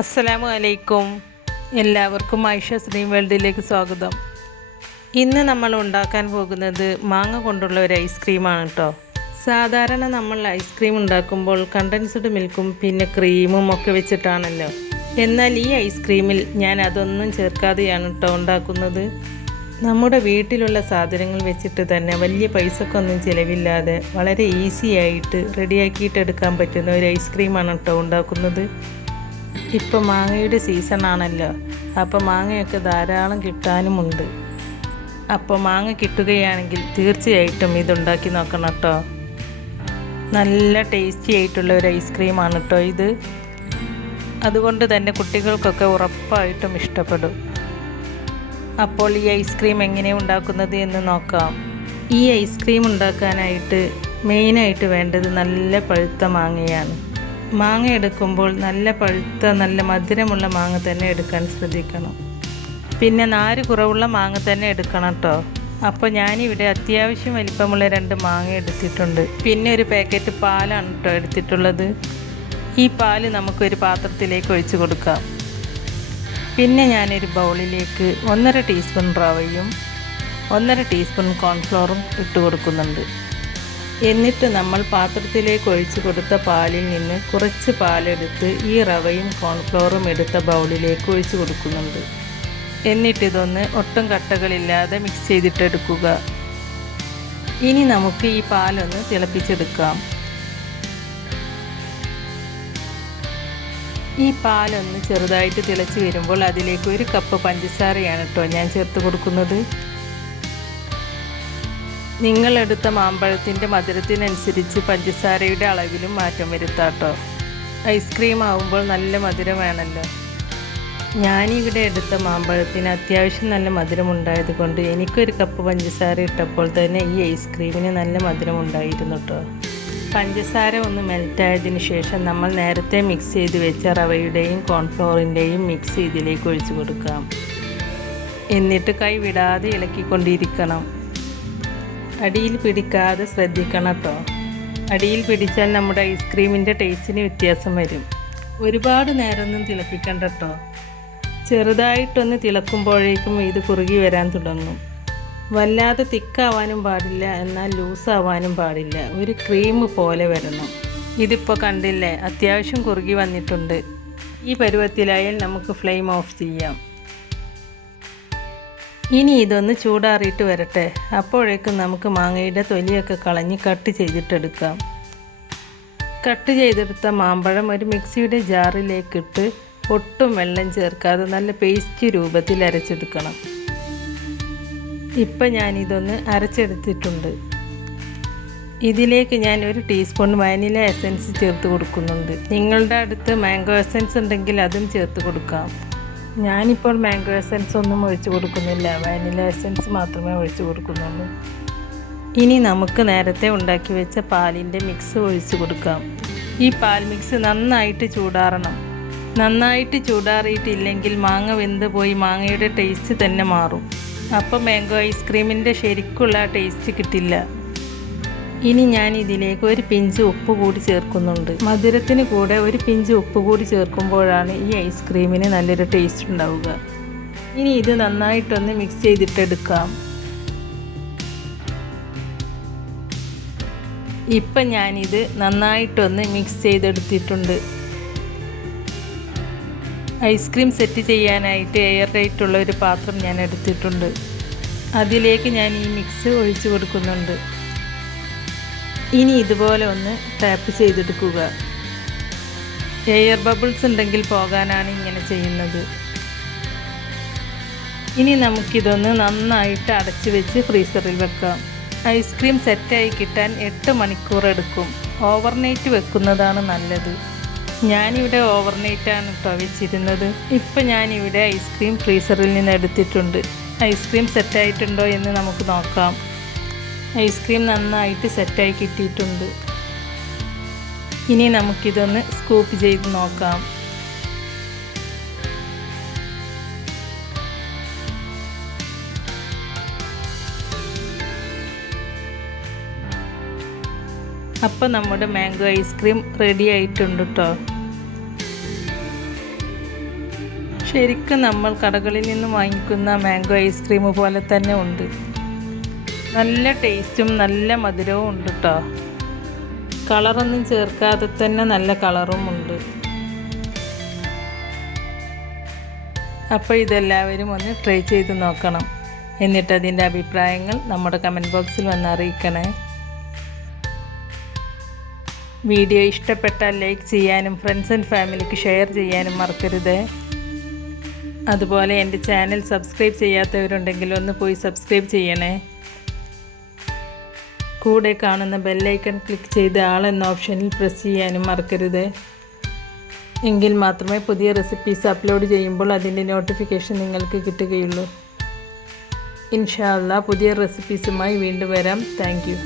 അസ്സലാമു അലൈക്കും. എല്ലാവർക്കും ആയിഷ ഡ്രീം വേൾഡിലേക്ക് സ്വാഗതം. ഇന്ന് നമ്മൾ ഉണ്ടാക്കാൻ പോകുന്നത് മാങ്ങ കൊണ്ടുള്ള ഒരു ഐസ്ക്രീമാണ് കേട്ടോ. സാധാരണ നമ്മൾ ഐസ്ക്രീം ഉണ്ടാക്കുമ്പോൾ കണ്ടൻസ്ഡ് മിൽക്കും പിന്നെ ക്രീമും ഒക്കെ വെച്ചിട്ടാണല്ലോ. എന്നാൽ ഈ ഐസ്ക്രീമിൽ ഞാൻ അതൊന്നും ചേർക്കാതെയാണ് കേട്ടോ ഉണ്ടാക്കുന്നത്. നമ്മുടെ വീട്ടിലുള്ള സാധനങ്ങൾ വെച്ചിട്ട് തന്നെ വലിയ പൈസക്കൊന്നും ചിലവില്ലാതെ വളരെ ഈസി ആയിട്ട് റെഡിയാക്കിയിട്ട് എടുക്കാൻ പറ്റുന്ന ഒരു ഐസ്ക്രീമാണ് കേട്ടോ ഉണ്ടാക്കുന്നത്. ഇപ്പോൾ മാങ്ങയുടെ സീസണാണല്ലോ, അപ്പോൾ മാങ്ങയൊക്കെ ധാരാളം കിട്ടാനുമുണ്ട്. അപ്പോൾ മാങ്ങ കിട്ടുകയാണെങ്കിൽ തീർച്ചയായിട്ടും ഇതുണ്ടാക്കി നോക്കണം കേട്ടോ. നല്ല ടേസ്റ്റി ആയിട്ടുള്ള ഒരു ഐസ്ക്രീമാണ് കേട്ടോ ഇത്. അതുകൊണ്ട് തന്നെ കുട്ടികൾക്കൊക്കെ ഉറപ്പായിട്ടും ഇഷ്ടപ്പെടും. അപ്പോൾ ഈ ഐസ്ക്രീം എങ്ങനെയാണ് ഉണ്ടാക്കുന്നത് എന്ന് നോക്കാം. ഈ ഐസ്ക്രീം ഉണ്ടാക്കാനായിട്ട് മെയിനായിട്ട് വേണ്ടത് നല്ല പഴുത്ത മാങ്ങയാണ്. മാങ്ങ എടുക്കുമ്പോൾ നല്ല പഴുത്ത നല്ല മധുരമുള്ള മാങ്ങ തന്നെ എടുക്കാൻ ശ്രദ്ധിക്കണം. പിന്നെ നാര് കുറവുള്ള മാങ്ങ തന്നെ എടുക്കണം കേട്ടോ. അപ്പോൾ ഞാനിവിടെ അത്യാവശ്യം വലിപ്പമുള്ള 2 മാങ്ങ എടുത്തിട്ടുണ്ട്. പിന്നെ ഒരു പാക്കറ്റ് പാലാണ് കേട്ടോ എടുത്തിട്ടുള്ളത്. ഈ പാല് നമുക്കൊരു പാത്രത്തിലേക്ക് ഒഴിച്ച് കൊടുക്കാം. പിന്നെ ഞാനൊരു ബൗളിലേക്ക് 1.5 ടീസ്പൂൺ റവയും 1.5 ടീസ്പൂൺ കോൺഫ്ലോറും ഇട്ട് കൊടുക്കുന്നുണ്ട്. എന്നിട്ട് നമ്മൾ പാത്രത്തിലേക്ക് ഒഴിച്ച് കൊടുത്ത പാലിൽ നിന്ന് കുറച്ച് പാലെടുത്ത് ഈ റവയും കോൺഫ്ലോറും എടുത്ത ബൗളിലേക്ക് ഒഴിച്ച് കൊടുക്കുന്നുണ്ട്. എന്നിട്ടിതൊന്ന് ഒട്ടും കട്ടകളില്ലാതെ മിക്സ് ചെയ്തിട്ടെടുക്കുക. ഇനി നമുക്ക് ഈ പാലൊന്ന് തിളപ്പിച്ചെടുക്കാം. ഈ പാലൊന്ന് ചെറുതായിട്ട് തിളച്ച് വരുമ്പോൾ അതിലേക്ക് 1 കപ്പ് പഞ്ചസാരയാണ് കേട്ടോ ഞാൻ ചേർത്ത് കൊടുക്കുന്നത്. നിങ്ങളെടുത്ത മാമ്പഴത്തിൻ്റെ മധുരത്തിനനുസരിച്ച് പഞ്ചസാരയുടെ അളവിലും മാറ്റം വരുത്താം കേട്ടോ. ഐസ്ക്രീം ആവുമ്പോൾ നല്ല മധുരം വേണമല്ലോ. ഞാനിവിടെ എടുത്ത മാമ്പഴത്തിന് അത്യാവശ്യം നല്ല മധുരമുണ്ടായത് കൊണ്ട് എനിക്കൊരു കപ്പ് പഞ്ചസാര ഇട്ടപ്പോൾ തന്നെ ഈ ഐസ്ക്രീമിന് നല്ല മധുരമുണ്ടായിരുന്നു കേട്ടോ. പഞ്ചസാര ഒന്ന് മെൽറ്റായതിനു ശേഷം നമ്മൾ നേരത്തെ മിക്സ് ചെയ്ത് വെച്ച റവയുടെയും കോൺഫ്ലോറിൻ്റെയും മിക്സ് ഇതിലേക്ക് ഒഴിച്ചു കൊടുക്കാം. എന്നിട്ട് കൈ വിടാതെ ഇളക്കിക്കൊണ്ടിരിക്കണം. അടിയിൽ പിടിക്കാതെ ശ്രദ്ധിക്കണം കേട്ടോ. അടിയിൽ പിടിച്ചാൽ നമ്മുടെ ഐസ്ക്രീമിൻ്റെ ടേസ്റ്റിന് വ്യത്യാസം വരും. ഒരുപാട് നേരമൊന്നും തിളപ്പിക്കണ്ട കേട്ടോ. ചെറുതായിട്ടൊന്ന് തിളക്കുമ്പോഴേക്കും ഇത് കുറുകി വരാൻ തുടങ്ങും. വല്ലാതെ തിക്കാവാനും പാടില്ല, എന്നാൽ ലൂസാവാനും പാടില്ല. ഒരു ക്രീം പോലെ വരണം. ഇതിപ്പോൾ കണ്ടില്ലേ, അത്യാവശ്യം കുറുകി വന്നിട്ടുണ്ട്. ഈ പരുവത്തിലായാൽ നമുക്ക് ഫ്ലെയിം ഓഫ് ചെയ്യാം. ഇനി ഇതൊന്ന് ചൂടാറിയിട്ട് വരട്ടെ. അപ്പോഴേക്കും നമുക്ക് മാങ്ങയുടെ തൊലിയൊക്കെ കളഞ്ഞ് കട്ട് ചെയ്തിട്ടെടുക്കാം. കട്ട് ചെയ്തെടുത്ത മാമ്പഴം ഒരു മിക്സിയുടെ ജാറിലേക്കിട്ട് ഒട്ടും വെള്ളം ചേർക്കാതെ നല്ല പേസ്റ്റ് രൂപത്തിൽ അരച്ചെടുക്കണം. ഇപ്പം ഞാനിതൊന്ന് അരച്ചെടുത്തിട്ടുണ്ട്. ഇതിലേക്ക് ഞാൻ 1 ടീസ്പൂൺ വാനില എസൻസ് ചേർത്ത് കൊടുക്കുന്നുണ്ട്. നിങ്ങളുടെ അടുത്ത് മാംഗോ എസൻസ് ഉണ്ടെങ്കിൽ അതും ചേർത്ത് കൊടുക്കാം. ഞാനിപ്പോൾ മാംഗോ എസൻസ് ഒന്നും ഒഴിച്ചു കൊടുക്കുന്നില്ല, വാനില എസൻസ് മാത്രമേ ഒഴിച്ചു കൊടുക്കുന്നുള്ളൂ. ഇനി നമുക്ക് നേരത്തെ ഉണ്ടാക്കി വെച്ച പാലിൻ്റെ മിക്സ് ഒഴിച്ചു കൊടുക്കാം. ഈ പാൽ മിക്സ് നന്നായിട്ട് ചൂടാറണം. നന്നായിട്ട് ചൂടാറിയിട്ടില്ലെങ്കിൽ മാങ്ങ വെന്ത് പോയി മാങ്ങയുടെ ടേസ്റ്റ് തന്നെ മാറും. അപ്പോൾ മാംഗോ ഐസ്ക്രീമിൻ്റെ ശരിക്കുള്ള ടേസ്റ്റ് കിട്ടില്ല. ഇനി ഞാൻ ഇതിലേക്ക് 1 പിഞ്ച് ഉപ്പ് കൂടി ചേർക്കുന്നുണ്ട്. മധുരത്തിന് കൂടെ 1 പിഞ്ച് ഉപ്പ് കൂടി ചേർക്കുമ്പോഴാണ് ഈ ഐസ്ക്രീമിന് നല്ലൊരു ടേസ്റ്റ് ഉണ്ടാവുക. ഇനി ഇത് നന്നായിട്ടൊന്ന് മിക്സ് ചെയ്തിട്ടെടുക്കാം. ഇപ്പം ഞാനിത് നന്നായിട്ടൊന്ന് മിക്സ് ചെയ്തെടുത്തിട്ടുണ്ട്. ഐസ്ക്രീം സെറ്റ് ചെയ്യാനായിട്ട് എയർ ടൈറ്റുള്ള ഒരു പാത്രം ഞാൻ എടുത്തിട്ടുണ്ട്. അതിലേക്ക് ഞാൻ ഈ മിക്സ് ഒഴിച്ചു കൊടുക്കുന്നുണ്ട്. ഇനി ഇതുപോലെ ഒന്ന് ടാപ്പ് ചെയ്തെടുക്കുക. എയർ ബബിൾസ് ഉണ്ടെങ്കിൽ പോകാനാണ് ഇങ്ങനെ ചെയ്യുന്നത്. ഇനി നമുക്കിതൊന്ന് നന്നായിട്ട് അടച്ചു വെച്ച് ഫ്രീസറിൽ വെക്കാം. ഐസ്ക്രീം സെറ്റായി കിട്ടാൻ 8 മണിക്കൂർ എടുക്കും. ഓവർനൈറ്റ് വെക്കുന്നതാണ് നല്ലത്. ഞാനിവിടെ ഓവർനൈറ്റാണ് കേട്ടോ വെച്ചിരുന്നത്. ഇപ്പം ഞാനിവിടെ ഐസ്ക്രീം ഫ്രീസറിൽ നിന്ന് എടുത്തിട്ടുണ്ട്. ഐസ്ക്രീം സെറ്റായിട്ടുണ്ടോ എന്ന് നമുക്ക് നോക്കാം. ഐസ്ക്രീം നന്നായിട്ട് സെറ്റായി കിട്ടിയിട്ടുണ്ട്. ഇനി നമുക്കിതൊന്ന് സ്കൂപ്പ് ചെയ്ത് നോക്കാം. അപ്പോൾ നമ്മുടെ മാംഗോ ഐസ്ക്രീം റെഡി ആയിട്ടുണ്ട് കേട്ടോ. ശരിക്കും നമ്മൾ കടകളിൽ നിന്ന് വാങ്ങിക്കുന്ന മാംഗോ ഐസ്ക്രീം പോലെ തന്നെ ഉണ്ട്. നല്ല ടേസ്റ്റും നല്ല മധുരവും ഉണ്ട് കേട്ടോ. കളറൊന്നും ചേർക്കാതെ തന്നെ നല്ല കളറും ഉണ്ട്. അപ്പോൾ ഇതെല്ലാവരും ഒന്ന് ട്രൈ ചെയ്ത് നോക്കണം. എന്നിട്ട് അതിൻ്റെ അഭിപ്രായങ്ങൾ നമ്മുടെ കമൻറ്റ് ബോക്സിൽ വന്ന് അറിയിക്കണേ. വീഡിയോ ഇഷ്ടപ്പെട്ടാൽ ലൈക്ക് ചെയ്യാനും ഫ്രണ്ട്സ് ആൻഡ് ഫാമിലിക്ക് ഷെയർ ചെയ്യാനും മറക്കരുത്. അതുപോലെ എൻ്റെ ചാനൽ സബ്സ്ക്രൈബ് ചെയ്യാത്തവരുണ്ടെങ്കിൽ ഒന്ന് പോയി സബ്സ്ക്രൈബ് ചെയ്യണേ. കൂടെ കാണുന്ന ബെല്ലൈക്കൺ ക്ലിക്ക് ചെയ്ത് ആൾ എന്ന ഓപ്ഷനിൽ പ്രസ് ചെയ്യാനും മറക്കരുത്. എങ്കിൽ മാത്രമേ പുതിയ റെസിപ്പീസ് അപ്ലോഡ് ചെയ്യുമ്പോൾ അതിൻ്റെ നോട്ടിഫിക്കേഷൻ നിങ്ങൾക്ക് കിട്ടുകയുള്ളൂ. ഇൻഷാ അല്ലാഹ് പുതിയ റെസിപ്പീസുമായി വീണ്ടും വരാം. Thank you.